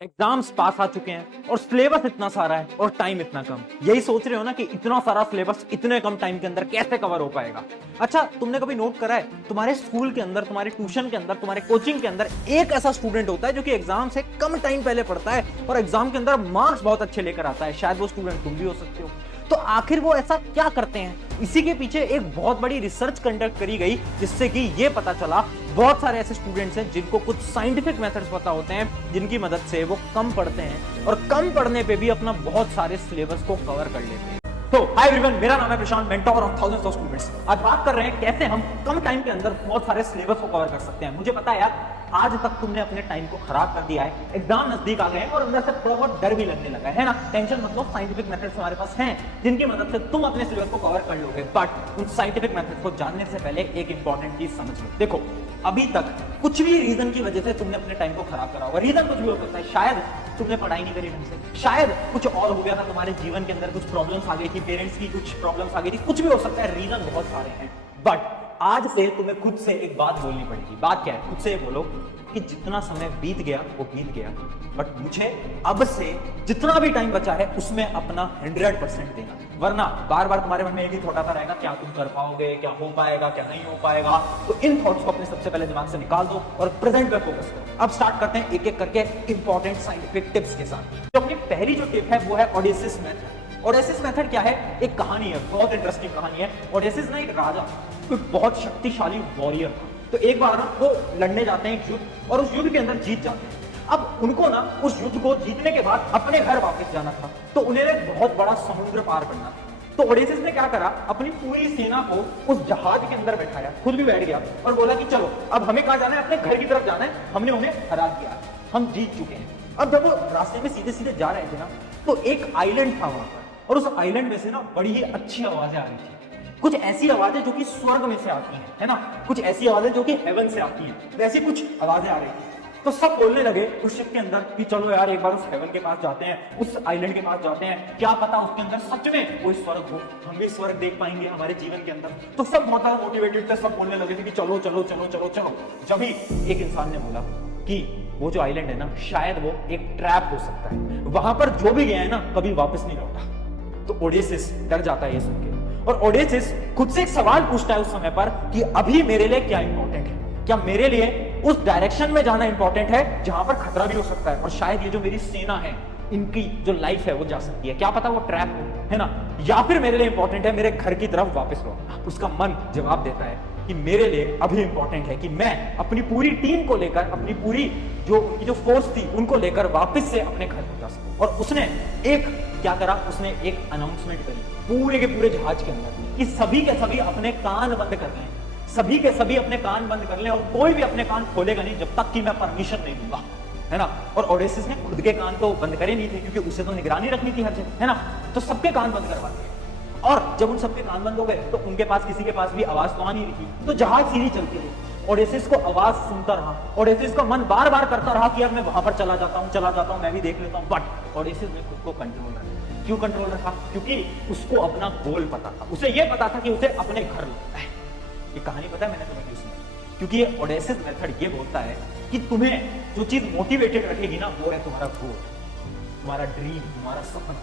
Exams पास आ चुके हैं और सिलेबस इतना सारा है और टाइम इतना कम। यही सोच रहे हो ना कि इतना सारा सिलेबस इतने कम टाइम के अंदर कैसे कवर हो पाएगा। अच्छा, तुमने कभी नोट करा है तुम्हारे स्कूल के अंदर, तुम्हारे ट्यूशन के अंदर, तुम्हारे कोचिंग के अंदर एक ऐसा स्टूडेंट होता है जो कि एग्जाम से कम टाइम पहले पढ़ता है और एग्जाम के अंदर मार्क्स बहुत अच्छे लेकर आता है। शायद वो स्टूडेंट तुम भी हो सकते हो। तो आखिर वो ऐसा क्या करते हैं? इसी के पीछे एक बहुत बड़ी रिसर्च कंडक्ट करी गई जिससे कि ये पता चला बहुत सारे ऐसे स्टूडेंट्स हैं जिनको कुछ साइंटिफिक मेथड्स पता होते हैं जिनकी मदद से वो कम पढ़ते हैं और कम पढ़ने पे भी अपना बहुत सारे सिलेबस को कवर कर लेते हैं। तो हाय एवरीवन, मेरा नाम है Prashant, mentor of thousands of students. आज बात कर रहे हैं कैसे हम कम टाइम के अंदर बहुत सारे सिलेबस को कवर कर सकते हैं। मुझे पता है यार, आज तक तुमने अपने टाइम को खराब कर दिया है, एग्जाम नजदीक आ गए हैं और अंदर से थोड़ा बहुत डर भी लगने लगा है ना। टेंशन मत लो, साइंटिफिक मेथड्स हमारे पास हैं जिनकी मदद से तुम अपने सिलेबस को कवर कर लोगे। बट उन साइंटिफिक मेथड्स को जानने से पहले एक इंपॉर्टेंट चीज समझ लो। देखो, अभी तक कुछ भी रीजन की वजह से तुमने अपने टाइम को खराब करा होगा। रीजन कुछ भी हो सकता है, शायद तुमने पढ़ाई नहीं करी ढंग से, शायद कुछ और हो गया था, तुम्हारे जीवन के अंदर कुछ प्रॉब्लम्स आ गई थी, पेरेंट्स की कुछ प्रॉब्लम्स आ गई थी, कुछ भी हो सकता है। रीजन बहुत सारे हैं, बट आज से तुम्हें खुद से एक बात बोलनी पड़ेगी। बात क्या है? खुद से बोलो कि जितना समय बीत गया वो बीत गया, बट मुझे अब से जितना भी टाइम बचा है उसमें अपना 100% देना। वरना बार बार तुम्हारे मन में एक ही थॉट आता रहेगा, क्या तुम कर पाओगे, क्या हो पाएगा, क्या नहीं हो पाएगा। तो इन थॉट्स को अपने सबसे पहले दिमाग से निकाल दो और प्रेजेंट पे फोकस करो। अब स्टार्ट करते हैं एक एक करके इंपॉर्टेंट साइंटिफिक टिप्स के साथ। तो अपनी पहली जो टिप है वो है ओडेसिस मेथड। ओडेसिस मेथड क्या है? एक कहानी है, बहुत इंटरेस्टिंग कहानी है। ओडेसिस ना एक राजा, कोई बहुत शक्तिशाली वॉरियर था। तो एक बार ना वो लड़ने जाते हैं एक युद्ध और उस युद्ध के अंदर जीत जाते हैं। अब उनको ना उस युद्ध को जीतने के बाद अपने घर वापस जाना था, तो उन्हें एक बहुत बड़ा समुद्र पार करना था। तो ओडेसिस ने क्या करा, अपनी पूरी सेना को उस जहाज के अंदर बैठाया, खुद भी बैठ गया और बोला कि चलो अब हमें कहां जाना है, अपने घर की तरफ जाना है, हमने उन्हें हरा दिया, हम जीत चुके हैं। अब जब वो रास्ते में सीधे सीधे जा रहे थे ना, तो एक आइलैंड था वहां पर और उस आइलैंड में से ना बड़ी ही अच्छी आवाजें आ रही थी। कुछ ऐसी आवाजें जो कि स्वर्ग में से आती हैं, है ना, कुछ ऐसी आवाजें जो कि हेवन से आती हैं, वैसी कुछ आवाजें आ रही थी। तो सब बोलने लगे उस शिप के अंदर कि चलो यार एक बार उस हेवन के पास जाते हैं, उस आइलैंड के पास जाते हैं, क्या पता उसके अंदर सच में कोई स्वर्ग हो, हम भी स्वर्ग देख पाएंगे हमारे जीवन के अंदर। तो सब बहुत ज्यादा मोटिवेटेड थे, सब बोलने लगे थे कि चलो चलो चलो चलो चलो। जब ही एक इंसान ने बोला कि वो जो आइलैंड है ना, शायद वो एक ट्रैप हो सकता है, वहां पर जो भी गया है ना कभी वापस नहीं लौटा। तो ओडेसिस डर जाता है ये सुन के और ओडेसिस खुद से एक सवाल पूछता है उस समय पर कि अभी मेरे लिए क्या इंपॉर्टेंट है? क्या मेरे लिए उस डायरेक्शन में जाना इंपॉर्टेंट है जहां पर खतरा भी हो सकता है और शायद ये जो मेरी सेना है, इनकी जो लाइफ है वो जा सकती है, क्या पता वो ट्रैप हो, है ना, या फिर मेरे लिए इंपॉर्टेंट है मेरे घर की तरफ वापस लौटना? उसका मन जवाब देता है कि मेरे लिए अभी इंपॉर्टेंट है कि मैं अपनी पूरी टीम को लेकर, अपनी पूरी जो फोर्स थी उनको लेकर वापस से अपने घर पहुंचा सकूं। और उसने एक क्या करा, उसने एक अनाउंसमेंट करी पूरे के पूरे जहाज के अंदर कि सभी के सभी अपने कान बंद कर लें, सभी के सभी अपने कान बंद कर लें और कोई भी अपने कान खोलेगा नहीं जब तक कि मैं परमिशन नहीं दूंगा, है ना। और ओडेसिस ने खुद के कान तो बंद करे नहीं थे क्योंकि उसे तो निगरानी रखनी थी हर जगह, है ना। तो सबके कान बंद करवा दिए और जब उन सबके कान बंद हो गए तो उनके पास किसी के पास भी आवाज तो आ नहीं रही, तो जहाज सीधी चलती रही। ओडेसिस को आवाज सुनता रहा, ओडेसिस का मन बार बार करता रहा कि यार मैं वहां पर चला जाता हूं, मैं भी देख लेता हूं। बट ओडेसिस ने खुद को कंट्रोल रखा। क्यों कंट्रोल रखा? क्योंकि उसको अपना गोल पता था, उसे यह पता था कि उसे अपने घर लौटना है। ये कहानी पता है मैंने तुम्हें क्यों सुनाई? क्योंकि ये ओडेसिस मेथड ये बोलता है कि तुम्हें जो चीज मोटिवेटेड रखेगी ना वो है तुम्हारा गोल, तुम्हारा ड्रीम, तुम्हारा सपना।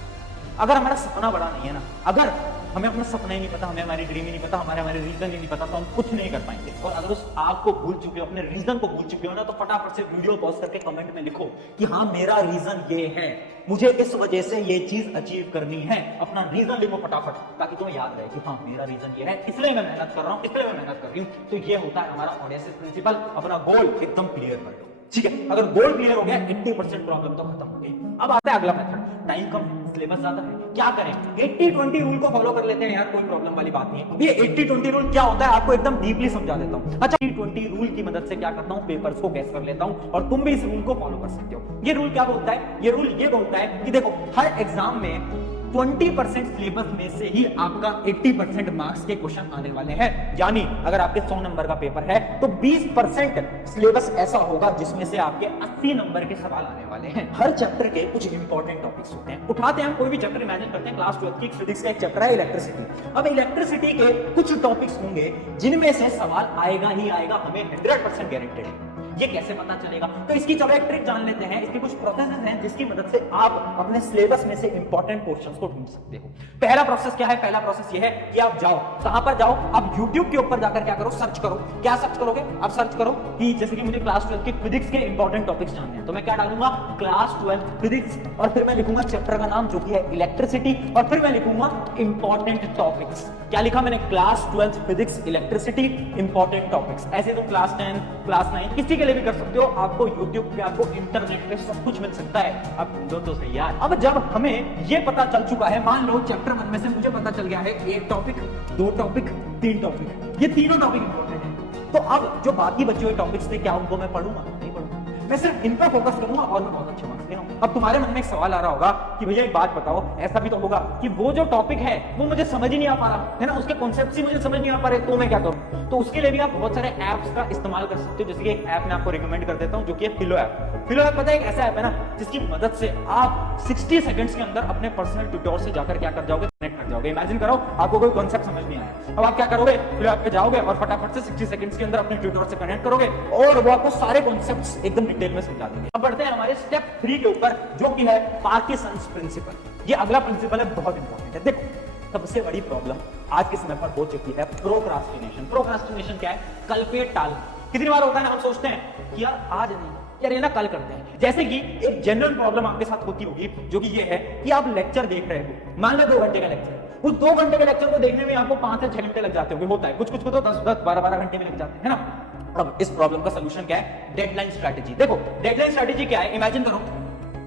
अगर हमारा सपना बड़ा नहीं है ना, अगर हमें अपना सपना ही नहीं पता, हमें हमारी ड्रीम ही नहीं पता, हमारे रीजन ही नहीं पता, तो हम कुछ नहीं कर पाएंगे। और अगर उस आग को भूल चुके हो, अपने रीजन को भूल चुके हो ना, तो फटाफट से वीडियो पॉज करके कमेंट में लिखो कि हाँ मेरा रीजन ये है, मुझे इस वजह से ये चीज अचीव करनी है। अपना रीजन लिखो फटाफट, ताकि तुम्हें याद रहे कि हाँ मेरा रीजन ये है, इसलिए मैं मेहनत कर रहा हूँ, इसलिए मैं मेहनत कर रही हूँ। तो ये होता है हमारा ओडेसिस प्रिंसिपल। अपना गोल एकदम क्लियर कर लो, ठीक है। अगर गोल क्लियर हो गया 80% प्रॉब्लम तो खत्म हो गई। अब आता है अगला मेथड, टाइम कम, सिलेबस ज्यादा है, क्या करें? 80-20 रूल को फॉलो कर लेते हैं यार, कोई प्रॉब्लम वाली बात नहीं है। अब ये 80-20 रूल क्या होता है आपको एकदम डीपली समझा देता हूं। अच्छा, 80-20 रूल की मदद से क्या करता हूं, पेपर्स को गैस कर लेता हूं और तुम भी इस रूल को फॉलो कर सकते हो। ये रूल क्या बोलता है? ये रूल ये बोलता है कि देखो, हर एग्जाम में 20% सिलेबस में से ही आपका 80% मार्क्स के क्वेश्चन आने वाले हैं। यानी अगर आपके 100 नंबर का पेपर है तो 20% सिलेबस ऐसा होगा जिसमें से आपके 80 नंबर के सवाल आने वाले हैं। हर चैप्टर के कुछ इंपॉर्टेंट टॉपिक्स होते हैं। उठाते हैं हम कोई भी चैप्टर, इमेजिन करते हैं क्लास 12 की फिजिक्स का एक चैप्टर है इलेक्ट्रिसिटी। अब इलेक्ट्रिसिटी के कुछ टॉपिक्स होंगे जिनमें से सवाल आएगा ही आएगा, हमें 100% गारंटेड है। ये कैसे पता चलेगा? तो इसकी चलो एक ट्रिक जान लेते हैं। इसकी कुछ प्रोसेस हैं जिसकी मदद से आप अपने सिलेबस में से इंपॉर्टेंट पोर्शंस को ढूंढ सकते हो। पहला प्रोसेस क्या है? पहला प्रोसेस ये है कि आप जाओ, कहां पर जाओ? आप YouTube के ऊपर जाकर क्या करो? सर्च करो। क्या सर्च करोगे? आप सर्च करो कि जैसे कि मुझे क्लास 12 के फिजिक्स के इंपॉर्टेंट टॉपिक्स जानने हैं, तो मैं क्या डालूंगा? क्लास 12 फिजिक्स, और फिर मैं लिखूंगा चैप्टर का नाम जो कि है इलेक्ट्रिसिटी, और फिर मैं लिखूंगा इंपॉर्टेंट टॉपिक्स। क्या लिखा मैंने? Class 12 physics electricity important topics. ऐसे तो क्लास 10 क्लास 9 किसी के लिए भी कर सकते हो। आपको YouTube पे, आपको इंटरनेट पे सब कुछ मिल सकता है। अब दो तो सही यार। अब जब हमें ये पता चल चुका है, मान लो चैप्टर 1 में से मुझे पता चल गया है एक टॉपिक, दो टॉपिक, तीन टॉपिक, ये तीनों टॉपिक इंपॉर्टेंट है, तो अब जो बाकी बचे हुए टॉपिक्स थे क्या उनको मैं पढ़ूंगा? नहीं पढ़ूंगा, मैं सिर्फ इन पर फोकस करूंगा और मैं बहुत अच्छे मार्क्स ले आऊंगा। अब तुम्हारे मन में एक सवाल आ रहा होगा कि भैया एक बात बताओ, ऐसा भी तो होगा कि वो जो टॉपिक है वो मुझे समझ ही नहीं आ पा रहा है ना, उसके कॉन्सेप्ट ही मुझे समझ नहीं आ पा रहे, तो मैं क्या करूं? तो उसके लिए भी आप बहुत सारे ऐप्स का इस्तेमाल कर सकते हो। जैसे कि एक ऐप मैं आपको रिकमेंड कर देता हूं जो कि है फिलो ऐप। फिलो ऐप पता है एक ऐसा ऐप है ना जिसकी मदद से आप 60 सेकंड्स के अंदर अपने पर्सनल ट्यूटर से जाकर क्या कर जाओगे? कनेक्ट कर जाओगे। इमेजिन करो आपको कोई कॉन्सेप्ट समझ नहीं आया, अब आप क्या करोगे? फिलो ऐप पे जाओगे और फटाफट से 60 सेकंड्स के अंदर अपने ट्यूटर से कनेक्ट करोगे और वो आपको सारे कॉन्सेप्ट्स एकदम डिटेल में समझा देंगे। अब बढ़ते हैं हमारे स्टेप 3 के ऊपर जो कि है पार्किंसंस प्रिंसिपल। ये अगला प्रिंसिपल है, बहुत इंपॉर्टेंट है। देखो सबसे बड़ी प्रॉब्लम आज के समय पर हो चुकी है प्रोक्रास्टिनेशन। प्रोक्रास्टिनेशन क्या है? कल पे टालना। कितनी बार होता है हम सोचते हैं कि यार आज नहीं, यार ये ना कल करते हैं। जैसे कि एक जनरल प्रॉब्लम आपके साथ होती होगी जो कि ये है कि आप लेक्चर देख रहे हो, मान लो 2 घंटे का लेक्चर, उस 2 घंटे के लेक्चर को देखने में आपको 5 से 6 घंटे लग जाते होंगे। होता है कुछ कुछ को तो 10 12 घंटे में लग जाते हैं, है ना। अब इस प्रॉब्लम का सलूशन क्या है? Deadline strategy. देखो डेडलाइन स्ट्रेटेजी क्या है? इमेजिन करो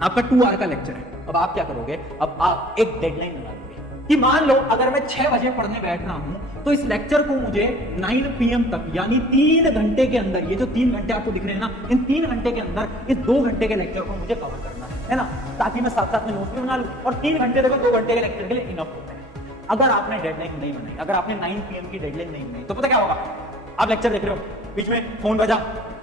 आपका 2 आवर का लेक्चर है। अब आप क्या करोगे? अब आप एक डेडलाइन बना लोगे कि मान लो अगर मैं 6 बजे पढ़ने बैठ रहा हूं तो इस लेक्चर को मुझे 9 PM तक यानी 3 घंटे के अंदर, ये जो 3 घंटे आपको दिख रहे हैं ना, इन 3 घंटे के अंदर इस 2 घंटे के लेक्चर को मुझे कवर करना है ना, ताकि मैं साथ साथ में नोट्स भी बना लूं। और 3 घंटे देखो 2 घंटे के लेक्चर के लिए इनफ होता है। अगर आपने डेडलाइन नहीं बनाई, अगर आपने 9 PM की डेडलाइन नहीं बनाई, तो पता क्या होगा? आप लेक्चर देख रहे हो, बीच में फोन बजा,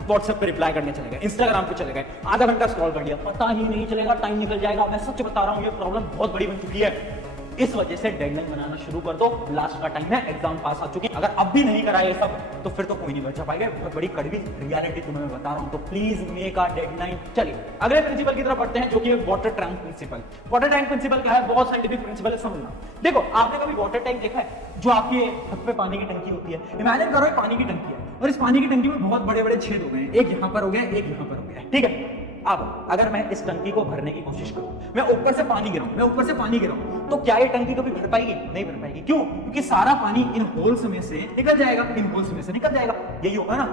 व्हाट्सएप पे रिप्लाई करने चले गए, इंस्टाग्राम पे चले गए, आधा घंटा स्क्रॉल कर लिया, पता ही नहीं चलेगा, टाइम निकल जाएगा। मैं सच बता रहा हूं ये प्रॉब्लम बहुत बड़ी बन चुकी है। इस वजह से डेडलाइन बनाना शुरू कर दो। लास्ट का टाइम है, एग्जाम पास आ चुकी है, अगर अब भी नहीं करा ये सब तो फिर तो कोई नहीं बचा पाएगा। बहुत बड़ी कड़वी रियलिटी तुम्हें मैं बता रहा हूं, तो प्लीज मेक अ डेडलाइन। चलिए अगले प्रिंसिपल की तरफ बढ़ते हैं जो कि water tank principle. Water tank principle क्या है? बहुत साइंटिफिक प्रिंसिपल है, समझना। देखो आपने कभी वाटर टैंक देखा है? जो आपके छत पे पानी की टंकी होती है, इमेजिन करो पानी की टंकी है और इस पानी की टंकी में बहुत बड़े बड़े छेद हो गए हैं, एक यहाँ पर हो गया, एक यहाँ पर हो गया, ठीक है। अब अगर मैं इस टंकी को भरने की कोशिश करूं, मैं ऊपर से पानी गिराऊं, तो क्या ये टंकी कभी भर पाएगी? नहीं भर पाएगी। क्यों? क्योंकि सारा पानी इन होल्स में से निकल जाएगा, इन होल्स में से निकल जाएगा, यही होगा ना।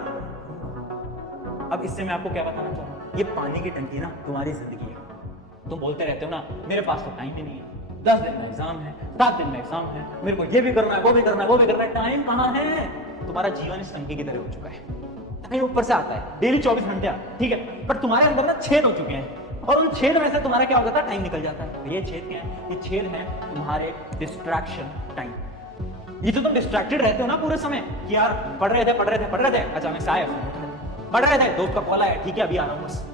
अब इससे मैं आपको क्या बताना चाह रहा हूं, ये पानी की टंकी ना तुम्हारी जिंदगी है। तुम बोलते रहते हो ना मेरे पास तो टाइम ही नहीं है, 10 दिन में एग्जाम है, 7 दिन में एग्जाम है, मेरे को ये भी करना है, वो भी करना है, वो भी करना है, टाइम कहां है? तुम्हारा जीवन इस टंकी की तरह हो चुका है, टाइम ऊपर से आता है, डेली 24 घंटे आता है, ठीक है, पर तुम्हारे अंदर ना छेद हो चुके हैं और उन छेद में से तुम्हारा क्या हो जाता है? टाइम निकल जाता है। ये छेद क्या है? ये छेद है तुम्हारे डिस्ट्रैक्शन टाइम। ये जो तुम डिस्ट्रैक्टेड रहते हो ना पूरे समय कि यार पढ़ रहे थे, अचानक से आए, पढ़ रहे थे, दोस्त का कॉल आया, ठीक है अभी आ रहा हूं बस।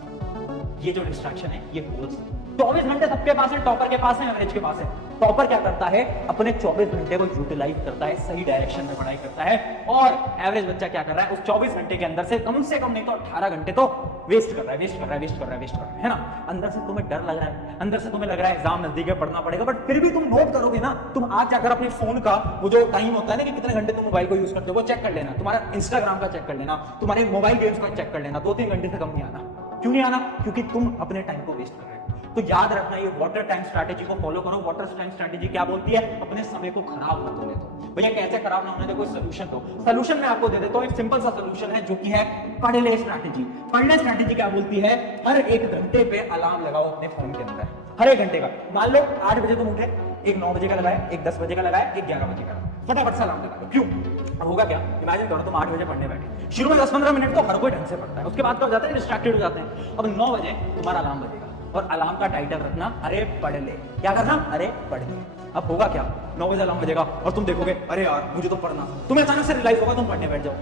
ये जो डिस्ट्रैक्शन है ये होल्स 24 घंटे सबके पास है, टॉपर के पास है, एवरेज के पास है। टॉपर क्या करता है? अपने 24 घंटे को यूटिलाइज करता है, सही डायरेक्शन में पढ़ाई करता है, और एवरेज बच्चा क्या कर रहा है? उस 24 घंटे के अंदर से कम नहीं तो 18 घंटे तो वेस्ट कर रहा है ना। अंदर से तुम्हें डर लग रहा है, अंदर से तुम्हें लग रहा है एग्जाम नजदीक है, पढ़ना पड़ेगा, बट फिर भी तुम नोट करोगे ना। तुम आज जाकर अपने फोन का वो जो टाइम होता है ना कि कितने घंटे तुम मोबाइल को यूज करते हो, वो चेक कर लेना, तुम्हारा इंस्टाग्राम का चेक कर लेना, तुम्हारे मोबाइल गेम्स का चेक कर लेना, 2-3 घंटे से कम नहीं आना। क्यों नहीं आना? क्योंकि तुम अपने टाइम को वेस्ट कर रहे हो। तो याद रखना, ये वाटर टैंक स्ट्रैटेजी को फॉलो करो। वाटर टैंक स्ट्रैटेजी क्या बोलती है? अपने समय को खराब मत होने दो। भैया कैसे खराब ना होने दो? कोई सोल्यूशन दो। सोल्यूशन मैं आपको दे देता हूं, एक सिंपल सा सोल्यूशन है जो कि है पढ़ ले स्ट्रैटेजी। पढ़ ले स्ट्रैटेजी क्या बोलती है? हर 1 घंटे पे अलार्म लगाओ अपने फोन के अंदर, हर 1 घंटे का। मान लो 8 बजे तुम उठे, एक 9 बजे का लगाया, एक 10 बजे का लगाया, एक 11 बजे का, फटाफट से अलार्म लगा लो। क्यों? अब होगा क्या? इमेजिन करो तुम 8 बजे पढ़ने बैठे, शुरू में 10-15 मिनट तो हर कोई ढंग से पढ़ता है, उसके बाद क्या हो जाता है? डिस्ट्रैक्टेड हो जाते हैं। अब 9 बजे तुम्हारा अलार्म बजेगा और अलार्म का टाइटल रखना अरे पढ़ ले। क्या करना? अरे पढ़ ले। अब होगा क्या? 9 बजे अलार्म बजेगा और तुम देखोगे अरे यार मुझे तो पढ़ना, तुम्हें अचानक से रियलाइज होगा, तुम पढ़ने बैठ जाओ।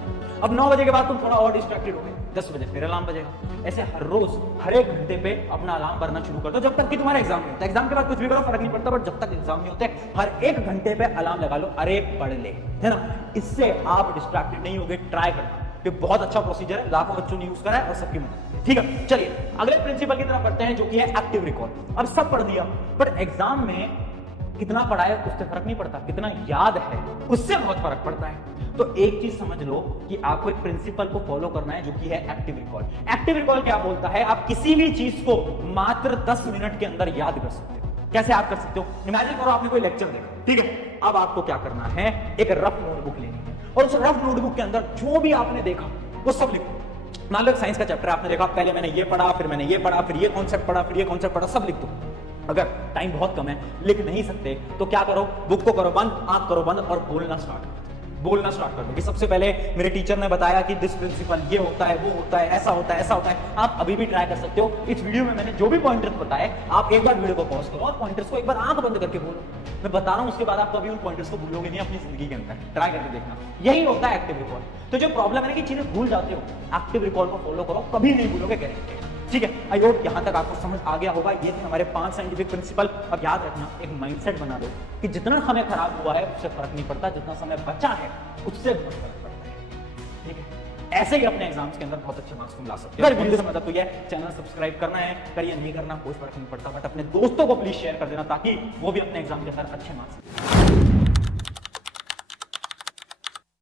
अब 9 बजे के बाद तुम थोड़ा और डिस्ट्रैक्टेड हो गए, 10 बजे फिर अलार्म बजेगा। ऐसे हर रोज हर 1 घंटे पे अपना अलार्म भरना शुरू कर दो जब तक कि तुम्हारा एग्जाम नहीं होता। एग्जाम के बाद कुछ भी करो फर्क नहीं पड़ता, बट जब तक एग्जाम नहीं होते हर 1 घंटे पे अलार्म लगा लो, अरे पढ़ ले, है ना। इससे आप डिस्ट्रैक्टेड नहीं होगे। ट्राई करना कि बहुत अच्छा प्रोसीजर है, लाखों बच्चों ने यूज करा है और सबकी मदद। ठीक है, चलिए अगले प्रिंसिपल की तरफ बढ़ते हैं जो कि है एक्टिव रिकॉल। अब सब पढ़ दिया, पर एग्जाम में कितना पढ़ा है उससे फर्क नहीं पड़ता, कितना याद है उससे बहुत फर्क पड़ता है। तो एक चीज समझ लो कि आपको एक प्रिंसिपल को फॉलो करना है जो कि है एक्टिव रिकॉल। एक्टिव रिकॉल क्या बोलता है, आप किसी भी चीज को मात्र 10 मिनट के अंदर याद कर सकते हो। कैसे याद कर सकते हो? इमेजिन करो आपने कोई लेक्चर देखा, ठीक है, अब आपको क्या करना है, एक रफ नोटबुक लेनी है और उस रफ नोटबुक के अंदर जो भी आपने देखा वो सब लिखो। मान लो साइंस का चैप्टर आपने देखा, पहले मैंने ये पढ़ा, फिर मैंने ये पढ़ा, फिर ये कॉन्सेप्ट पढ़ा, फिर ये कॉन्सेप्ट पढ़ा, सब लिख दो। अगर टाइम बहुत कम है, लिख नहीं सकते, तो क्या करो, बुक को करो बंद, आंख करो बंद और बोलना स्टार्ट कर दो कि सबसे पहले मेरे टीचर ने बताया कि दिस प्रिंसिपल ये होता है, वो होता है, ऐसा होता है, ऐसा होता है। आप अभी भी ट्राई कर सकते हो। इस वीडियो में मैंने जो भी पॉइंटर्स बताए, आप एक बार वीडियो को पॉज करो और पॉइंटर्स को एक बार आंख बंद करके बोलो। मैं बता रहा हूं, उसके बाद आप कभी उन पॉइंटर्स को भूलोगे नहीं अपनी जिंदगी के अंदर। ट्राई करके देखना, यही होता है एक्टिव रिकॉल। तो जो प्रॉब्लम है ना कि चीजें भूल जाते हो, एक्टिव रिकॉल को फॉलो करो, कभी नहीं भूलोगे, गारंटी। ठीक है, आई होप यहां तक आपको समझ आ गया होगा। ये थे हमारे 5 साइंटिफिक प्रिंसिपल। अब याद रखना, एक माइंडसेट बना दो कि जितना समय खराब हुआ है उससे फर्क नहीं पड़ता, जितना समय बचा है उससे बहुत फर्क पड़ता है। ठीक है, ऐसे ही अपने एग्जाम्स के अंदर बहुत अच्छे मार्क्स ला सकते हैं। अगर वीडियो से मदद हुई है, चैनल सब्सक्राइब करना है, करिए, नहीं करना कोई फर्क नहीं पड़ता, बट अपने दोस्तों को प्लीज शेयर कर देना ताकि वो भी अपने एग्जाम के अंदर अच्छे मार्क्स